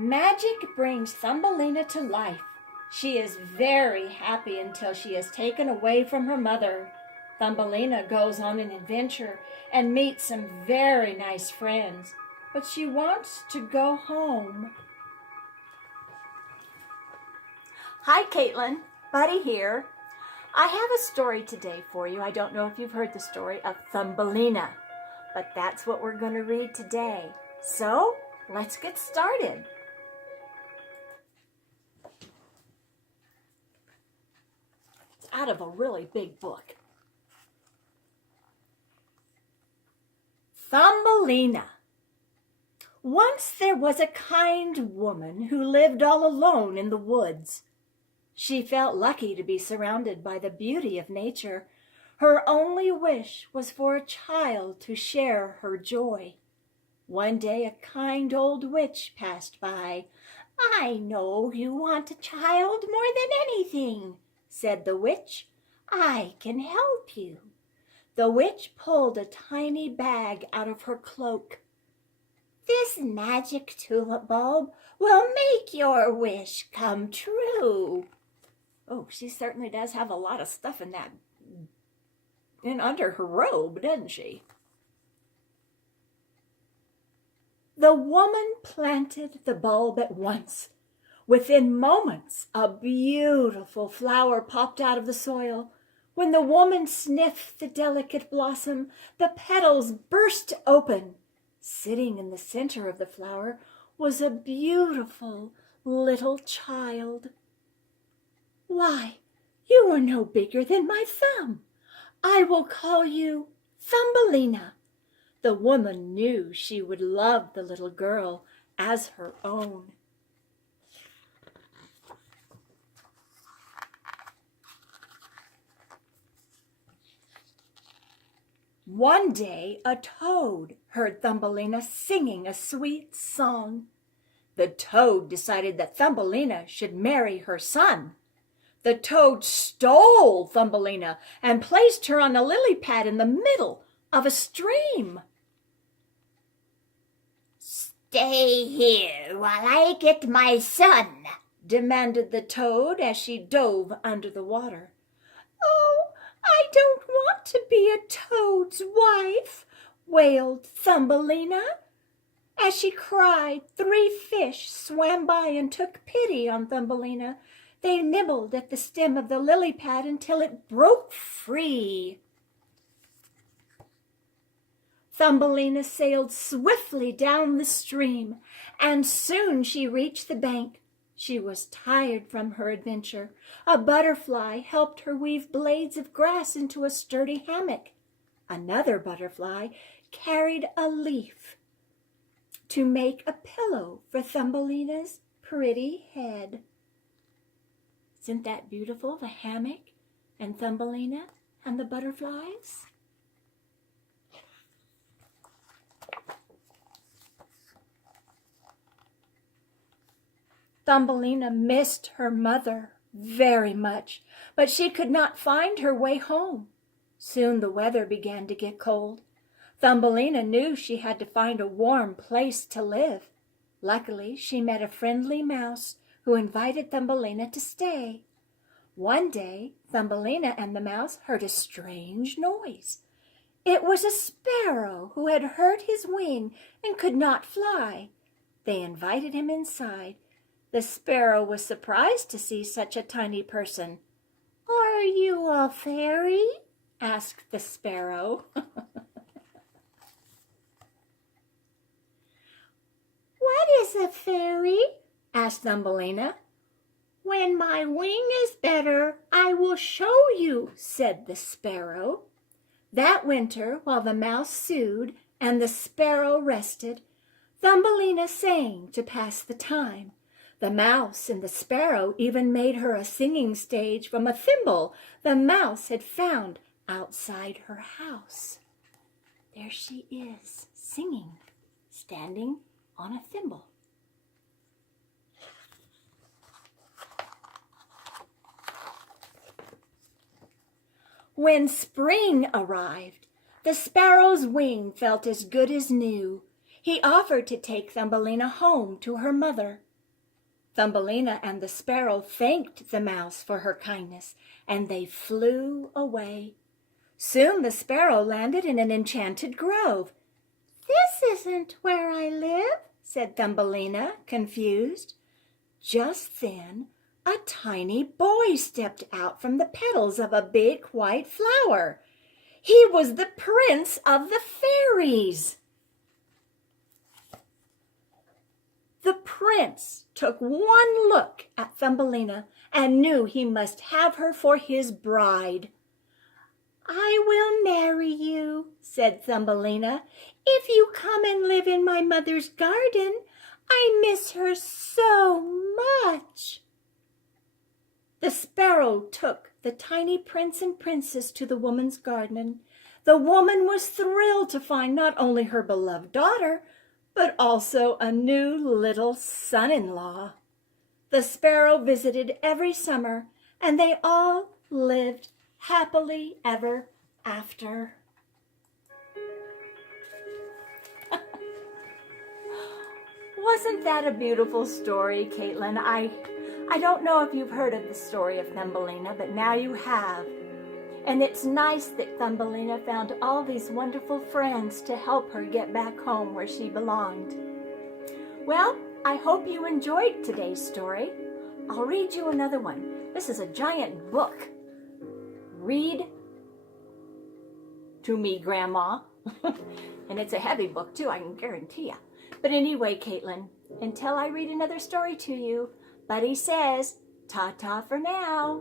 Magic brings Thumbelina to life. She is very happy until she is taken away from her mother. Thumbelina goes on an adventure and meets some very nice friends, but she wants to go home. Hi, Caitlin. Buddy here. I have a story today for you. I don't know if you've heard the story of Thumbelina, but that's what we're going to read today. So, let's get started. It's out of a really big book. Thumbelina. Once there was a kind woman who lived all alone in the woods. She felt lucky to be surrounded by the beauty of nature. Her only wish was for a child to share her joy. One day a kind old witch passed by. "I know you want a child more than anything," said the witch. "I can help you." The witch pulled a tiny bag out of her cloak. "This magic tulip bulb will make your wish come true." Oh, she certainly does have a lot of stuff in under her robe, doesn't she? The woman planted the bulb at once. Within moments, a beautiful flower popped out of the soil. When the woman sniffed the delicate blossom, the petals burst open. Sitting in the center of the flower was a beautiful little child. "Why, you are no bigger than my thumb. I will call you Thumbelina." The woman knew she would love the little girl as her own. One day a toad heard Thumbelina singing a sweet song. The toad decided that Thumbelina should marry her son. The toad stole Thumbelina and placed her on a lily pad in the middle of a stream. "Stay here while I get my son," demanded the toad as she dove under the water. "Oh, I don't want to be a toad's wife," wailed Thumbelina. As she cried, 3 fish swam by and took pity on Thumbelina. They nibbled at the stem of the lily pad until it broke free. Thumbelina sailed swiftly down the stream, and soon she reached the bank. She was tired from her adventure. A butterfly helped her weave blades of grass into a sturdy hammock. Another butterfly carried a leaf to make a pillow for Thumbelina's pretty head. Isn't that beautiful, the hammock and Thumbelina and the butterflies? Thumbelina missed her mother very much, but she could not find her way home. Soon the weather began to get cold. Thumbelina knew she had to find a warm place to live. Luckily, she met a friendly mouse who invited Thumbelina to stay. One day, Thumbelina and the mouse heard a strange noise. It was a sparrow who had hurt his wing and could not fly. They invited him inside. The sparrow was surprised to see such a tiny person. "Are you a fairy?" asked the sparrow. "What is a fairy?" asked Thumbelina. "When my wing is better, I will show you," said the sparrow. That winter, while the mouse sewed and the sparrow rested, Thumbelina sang to pass the time. The mouse and the sparrow even made her a singing stage from a thimble the mouse had found outside her house. There she is, singing, standing on a thimble. When spring arrived, the sparrow's wing felt as good as new. He offered to take Thumbelina home to her mother. Thumbelina and the sparrow thanked the mouse for her kindness, and they flew away. Soon the sparrow landed in an enchanted grove. "This isn't where I live," said Thumbelina, confused. Just then, a tiny boy stepped out from the petals of a big white flower. He was the prince of the fairies. The prince took one look at Thumbelina and knew he must have her for his bride. "I will marry you," said Thumbelina, "if you come and live in my mother's garden. I miss her so much." The sparrow took the tiny prince and princess to the woman's garden. The woman was thrilled to find not only her beloved daughter, but also a new little son-in-law. The sparrow visited every summer, and they all lived happily ever after. Wasn't that a beautiful story, Caitlin? I don't know if you've heard of the story of Thumbelina, but now you have. And it's nice that Thumbelina found all these wonderful friends to help her get back home where she belonged. Well, I hope you enjoyed today's story. I'll read you another one. This is a giant book. Read to me, Grandma. And it's a heavy book, too, I can guarantee you. But anyway, Caitlin, until I read another story to you, Buddy says, ta-ta for now.